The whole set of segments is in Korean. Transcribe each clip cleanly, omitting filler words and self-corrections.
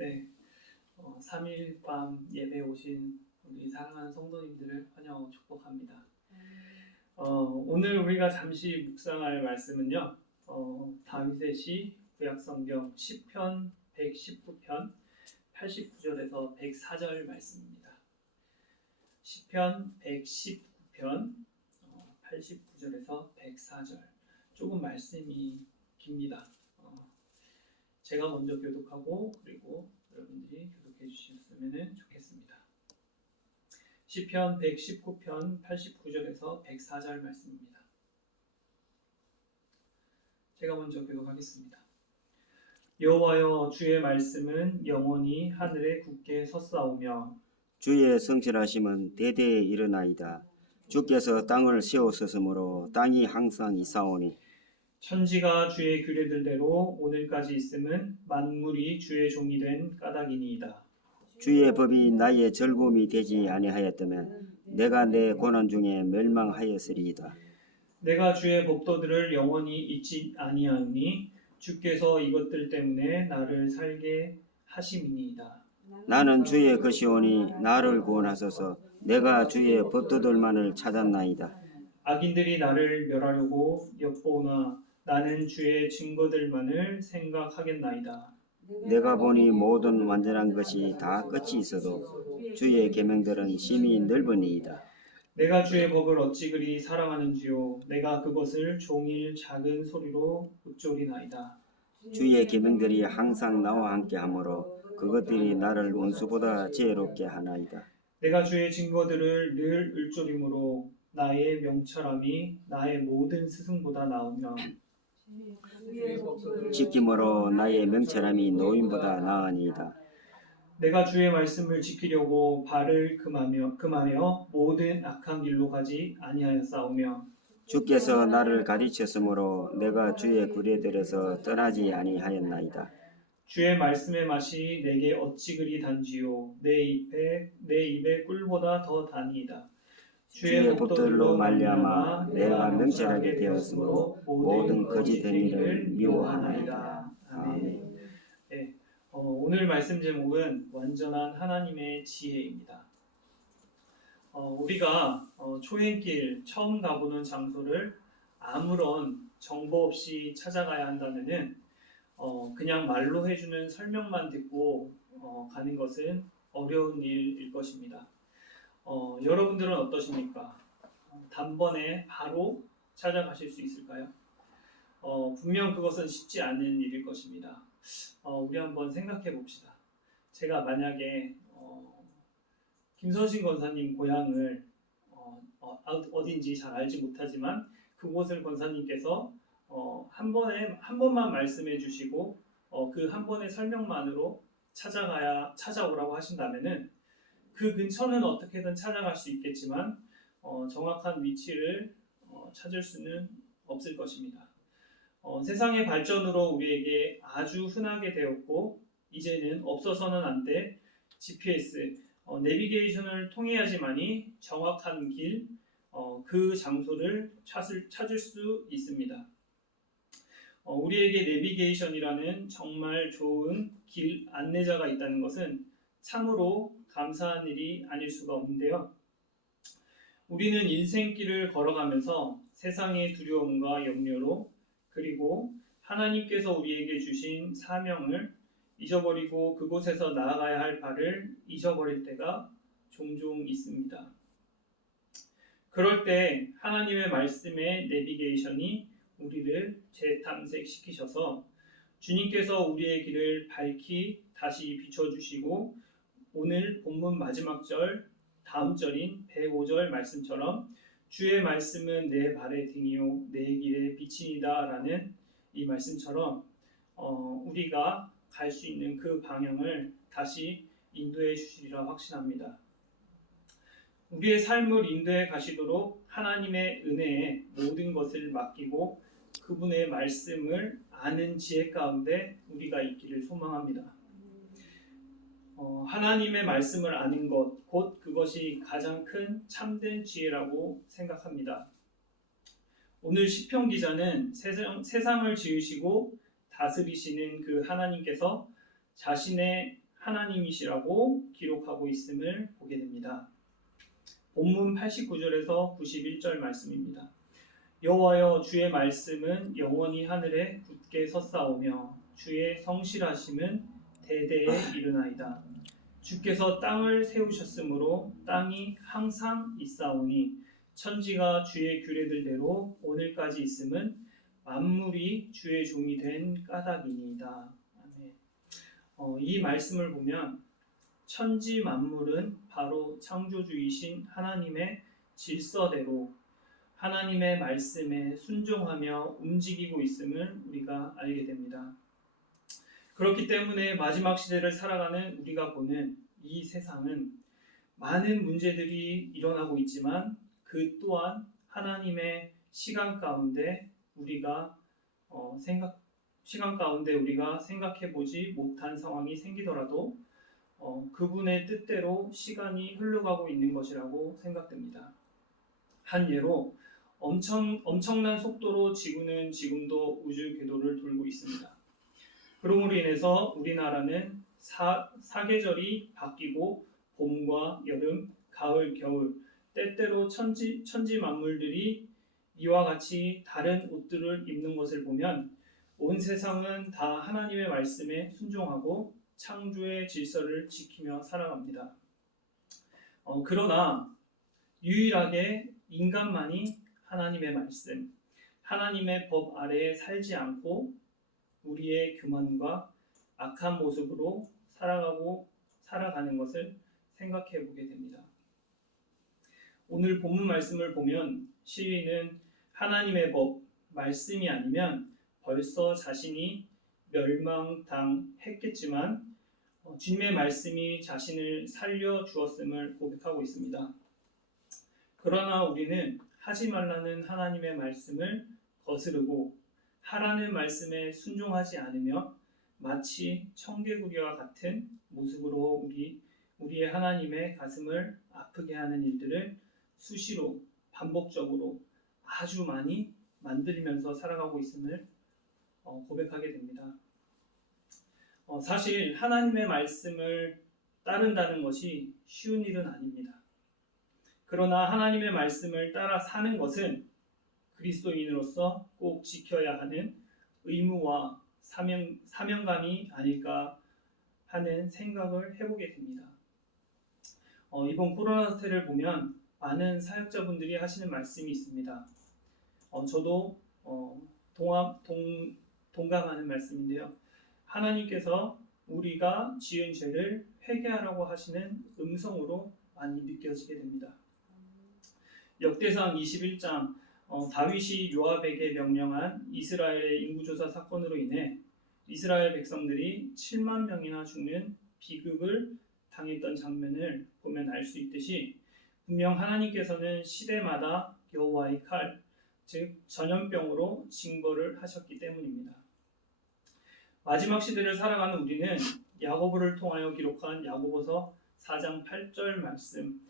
네, 3일 밤 예배 오신 우리 사랑하는 성도님들을 환영하고 축복합니다. 오늘 우리가 잠시 묵상할 말씀은요, 다윗의 시 구약성경 시편 119편 89절에서 104절 말씀입니다. 시편 119편 89절에서 104절. 조금 말씀이 깁니다. 제가 먼저 교독하고 그리고 여러분들이 교독해 주셨으면 좋겠습니다. 시편 119편 89절에서 104절 말씀입니다. 제가 먼저 교독하겠습니다. 여호와여, 주의 말씀은 영원히 하늘에 굳게 섰사오며 주의 성실하심은 대대에 일어나이다. 주께서 땅을 세우셨으므로 땅이 항상 있사오니 천지가 주의 규례들대로 오늘까지 있음은 만물이 주의 종이 된 까닭이니이다. 주의 법이 나의 즐거움이 되지 아니하였다면 내가 내 고난 중에 멸망하였으리이다. 내가 주의 법도들을 영원히 잊지 아니하니 주께서 이것들 때문에 나를 살게 하심이니이다. 나는 주의 것이오니 나를 구원하소서. 내가 주의 법도들만을 찾았나이다. 악인들이 나를 멸하려고 엿보나 나는 주의 증거들만을 생각하겠나이다. 내가 보니 모든 완전한 것이 다 끝이 있어도 주의 계명들은 심히 넓으니이다. 내가 주의 법을 어찌 그리 사랑하는지요. 내가 그것을 종일 작은 소리로 읊조리나이다. 주의 계명들이 항상 나와 함께 하므로 그것들이 나를 원수보다 지혜롭게 하나이다. 내가 주의 증거들을 늘 읊조림으로 나의 명철함이 나의 모든 스승보다 나으며 지킴으로 나의 명철함이 노인보다 나으니이다. 내가 주의 말씀을 지키려고 발을 금하며 모든 악한 길로 가지 아니하였사오며 주께서 나를 가르쳤으므로 내가 주의 구례들에서 떠나지 아니하였나이다. 주의 말씀의 맛이 내게 어찌 그리 단지요. 내 입에 꿀보다 더 다니이다. 주의 법들로 말미암아 내가 명철하게 되었으므로 모든 거짓된 일을 미워하나이다. 아멘. 네, 오늘 말씀 제목은 완전한 하나님의 지혜입니다. 우리가 초행길 처음 가보는 장소를 아무런 정보 없이 찾아가야 한다면은 그냥 말로 해주는 설명만 듣고 가는 것은 어려운 일일 것입니다. 여러분들은 어떠십니까? 단번에 바로 찾아가실 수 있을까요? 분명 그것은 쉽지 않은 일일 것입니다. 우리 한번 생각해 봅시다. 제가 만약에 김선신 권사님 고향을 어딘지 잘 알지 못하지만 그곳을 권사님께서 한 번만 말씀해 주시고 그 한 번의 설명만으로 찾아오라고 하신다면은 그 근처는 어떻게든 찾아갈 수 있겠지만 정확한 위치를 찾을 수는 없을 것입니다. 세상의 발전으로 우리에게 아주 흔하게 되었고 이제는 없어서는 안 될 GPS, 내비게이션을 통해야지만이 정확한 길, 그 장소를 찾을 수 있습니다. 우리에게 내비게이션이라는 정말 좋은 길 안내자가 있다는 것은 참으로 감사한 일이 아닐 수가 없는데요. 우리는 인생길을 걸어가면서 세상의 두려움과 염려로 그리고 하나님께서 우리에게 주신 사명을 잊어버리고 그곳에서 나아가야 할 바를 잊어버릴 때가 종종 있습니다. 그럴 때 하나님의 말씀의 내비게이션이 우리를 재탐색시키셔서 주님께서 우리의 길을 밝히 다시 비춰주시고 오늘 본문 마지막 절 다음 절인 105절 말씀처럼 주의 말씀은 내 발의 등이요 내 길의 빛이니라 라는 이 말씀처럼 우리가 갈 수 있는 그 방향을 다시 인도해 주시리라 확신합니다. 우리의 삶을 인도해 가시도록 하나님의 은혜에 모든 것을 맡기고 그분의 말씀을 아는 지혜 가운데 우리가 있기를 소망합니다. 하나님의 말씀을 아는 것, 곧 그것이 가장 큰 참된 지혜라고 생각합니다. 오늘 시편 기자는 세상을 지으시고 다스리시는 그 하나님께서 자신의 하나님이시라고 기록하고 있음을 보게 됩니다. 본문 89절에서 91절 말씀입니다. 여호와여, 주의 말씀은 영원히 하늘에 굳게 섰사오며 주의 성실하심은 대대에 이르나이다. 주께서 땅을 세우셨으므로 땅이 항상 있사오니 천지가 주의 규례들대로 오늘까지 있음은 만물이 주의 종이 된 까닭이니이다. 아멘. 이 말씀을 보면 천지 만물은 바로 창조주이신 하나님의 질서대로 하나님의 말씀에 순종하며 움직이고 있음을 우리가 알게 됩니다. 그렇기 때문에 마지막 시대를 살아가는 우리가 보는 이 세상은 많은 문제들이 일어나고 있지만 그 또한 하나님의 시간 가운데 우리가 생각해 보지 못한 상황이 생기더라도 그분의 뜻대로 시간이 흘러가고 있는 것이라고 생각됩니다. 한 예로 엄청난 속도로 지구는 지금도 우주 궤도를 돌고 있습니다. 그러므로 인해서 우리나라는 사계절이 바뀌고 봄과 여름, 가을, 겨울 때때로 천지 만물들이 이와 같이 다른 옷들을 입는 것을 보면 온 세상은 다 하나님의 말씀에 순종하고 창조의 질서를 지키며 살아갑니다. 그러나 유일하게 인간만이 하나님의 말씀, 하나님의 법 아래에 살지 않고 우리의 교만과 악한 모습으로 살아가는 것을 생각해 보게 됩니다. 오늘 본문 말씀을 보면 시인은 하나님의 법, 말씀이 아니면 벌써 자신이 멸망당했겠지만 주님의 말씀이 자신을 살려주었음을 고백하고 있습니다. 그러나 우리는 하지 말라는 하나님의 말씀을 거스르고 하라는 말씀에 순종하지 않으며 마치 청개구리와 같은 모습으로 우리의 하나님의 가슴을 아프게 하는 일들을 수시로 반복적으로 아주 많이 만들면서 살아가고 있음을 고백하게 됩니다. 사실 하나님의 말씀을 따른다는 것이 쉬운 일은 아닙니다. 그러나 하나님의 말씀을 따라 사는 것은 그리스도인으로서 꼭 지켜야 하는 의무와 사명감이 아닐까 하는 생각을 해보게 됩니다. 이번 코로나 사태를 보면 많은 사역자분들이 하시는 말씀이 있습니다. 저도 동감하는 말씀인데요. 하나님께서 우리가 지은 죄를 회개하라고 하시는 음성으로 많이 느껴지게 됩니다. 역대상 21장 다윗이 요압에게 명령한 이스라엘의 인구조사 사건으로 인해 이스라엘 백성들이 7만 명이나 죽는 비극을 당했던 장면을 보면 알 수 있듯이 분명 하나님께서는 시대마다 여호와의 칼, 즉 전염병으로 징벌을 하셨기 때문입니다. 마지막 시대를 살아가는 우리는 야고보를 통하여 기록한 야고보서 4장 8절 말씀,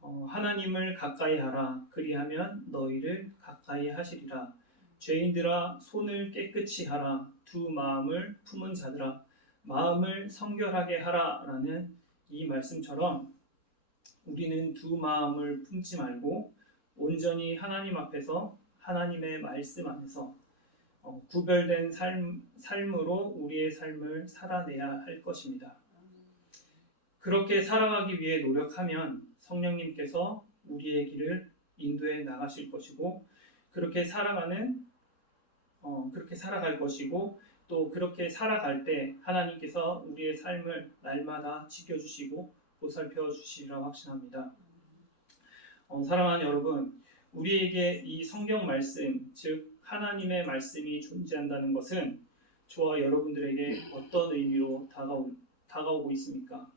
하나님을 가까이 하라. 그리하면 너희를 가까이 하시리라. 죄인들아 손을 깨끗이 하라. 두 마음을 품은 자들아 마음을 성결하게 하라. 라는 이 말씀처럼 우리는 두 마음을 품지 말고 온전히 하나님 앞에서 하나님의 말씀 안에서 구별된 삶으로 우리의 삶을 살아내야 할 것입니다. 그렇게 살아가기 위해 노력하면 성령님께서 우리의 길을 인도해 나가실 것이고 그렇게 살아갈 것이고 또 그렇게 살아갈 때 하나님께서 우리의 삶을 날마다 지켜주시고 보살펴 주시리라고 확신합니다. 사랑하는 여러분, 우리에게 이 성경 말씀, 즉 하나님의 말씀이 존재한다는 것은 저와 여러분들에게 어떤 의미로 다가오고 있습니까?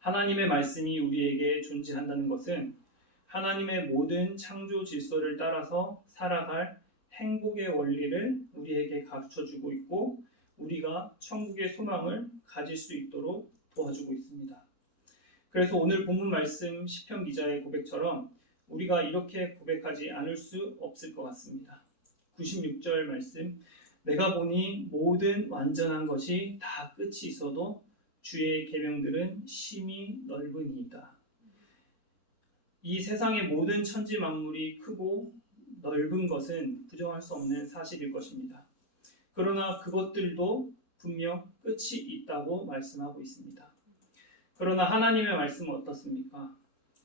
하나님의 말씀이 우리에게 존재한다는 것은 하나님의 모든 창조 질서를 따라서 살아갈 행복의 원리를 우리에게 가르쳐주고 있고 우리가 천국의 소망을 가질 수 있도록 도와주고 있습니다. 그래서 오늘 본문 말씀 시편 기자의 고백처럼 우리가 이렇게 고백하지 않을 수 없을 것 같습니다. 96절 말씀, 내가 보니 모든 완전한 것이 다 끝이 있어도 주의 계명들은 심히 넓으니이다. 이 세상의 모든 천지 만물이 크고 넓은 것은 부정할 수 없는 사실일 것입니다. 그러나 그것들도 분명 끝이 있다고 말씀하고 있습니다. 그러나 하나님의 말씀은 어떻습니까?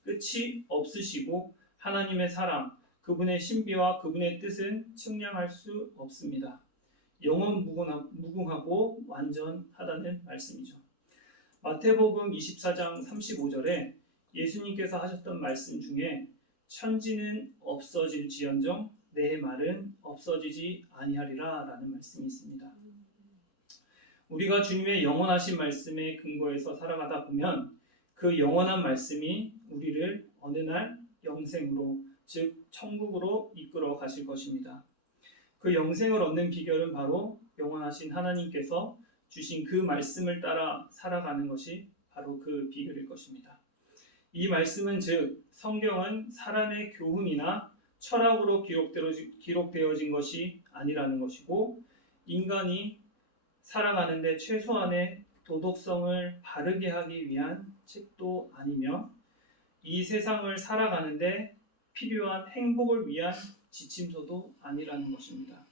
끝이 없으시고 하나님의 사랑, 그분의 신비와 그분의 뜻은 측량할 수 없습니다. 영원 무궁하고 완전하다는 말씀이죠. 마태복음 24장 35절에 예수님께서 하셨던 말씀 중에 천지는 없어질지언정 내 말은 없어지지 아니하리라 라는 말씀이 있습니다. 우리가 주님의 영원하신 말씀에 근거해서 살아가다 보면 그 영원한 말씀이 우리를 어느 날 영생으로, 즉 천국으로 이끌어 가실 것입니다. 그 영생을 얻는 비결은 바로 영원하신 하나님께서 주신 그 말씀을 따라 살아가는 것이 바로 그 비결일 것입니다. 이 말씀은 즉 성경은 사람의 교훈이나 철학으로 기록되어진 것이 아니라는 것이고, 인간이 살아가는데 최소한의 도덕성을 바르게 하기 위한 책도 아니며, 이 세상을 살아가는데 필요한 행복을 위한 지침서도 아니라는 것입니다.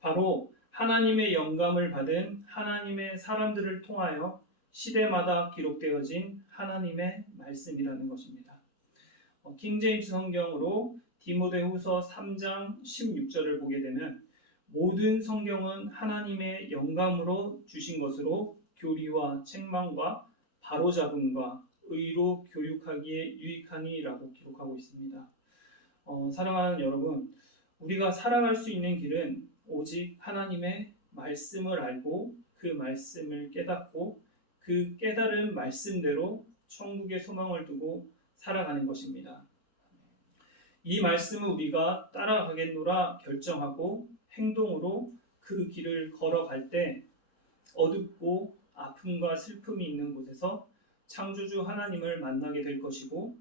바로 하나님의 영감을 받은 하나님의 사람들을 통하여 시대마다 기록되어진 하나님의 말씀이라는 것입니다. 킹제임스 성경으로 디모데후서 3장 16절을 보게 되면 모든 성경은 하나님의 영감으로 주신 것으로 교리와 책망과 바로잡음과 의로 교육하기에 유익하니라고 기록하고 있습니다. 사랑하는 여러분, 우리가 살아갈 수 있는 길은 오직 하나님의 말씀을 알고 그 말씀을 깨닫고 그 깨달은 말씀대로 천국의 소망을 두고 살아가는 것입니다. 이 말씀을 우리가 따라가겠노라 결정하고 행동으로 그 길을 걸어갈 때 어둡고 아픔과 슬픔이 있는 곳에서 창조주 하나님을 만나게 될 것이고,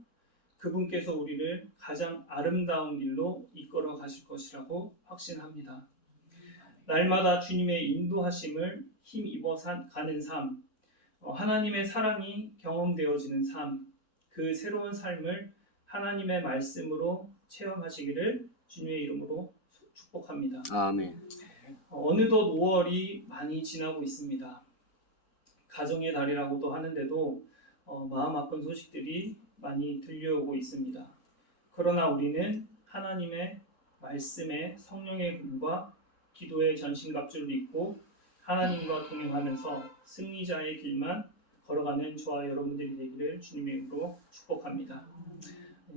그분께서 우리를 가장 아름다운 길로 이끌어 가실 것이라고 확신합니다. 날마다 주님의 인도하심을 힘입어 가는 삶, 하나님의 사랑이 경험되어지는 삶, 그 새로운 삶을 하나님의 말씀으로 체험하시기를 주님의 이름으로 축복합니다. 아멘. 어느덧 5월이 많이 지나고 있습니다. 가정의 달이라고도 하는데도 마음 아픈 소식들이 많이 들려오고 있습니다. 그러나 우리는 하나님의 말씀에 성령의 금과 기도의 전신갑주를 입고 하나님과 동행하면서 승리자의 길만 걸어가는 저와 여러분들이 되기를 주님의 이름으로 축복합니다.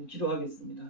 기도하겠습니다.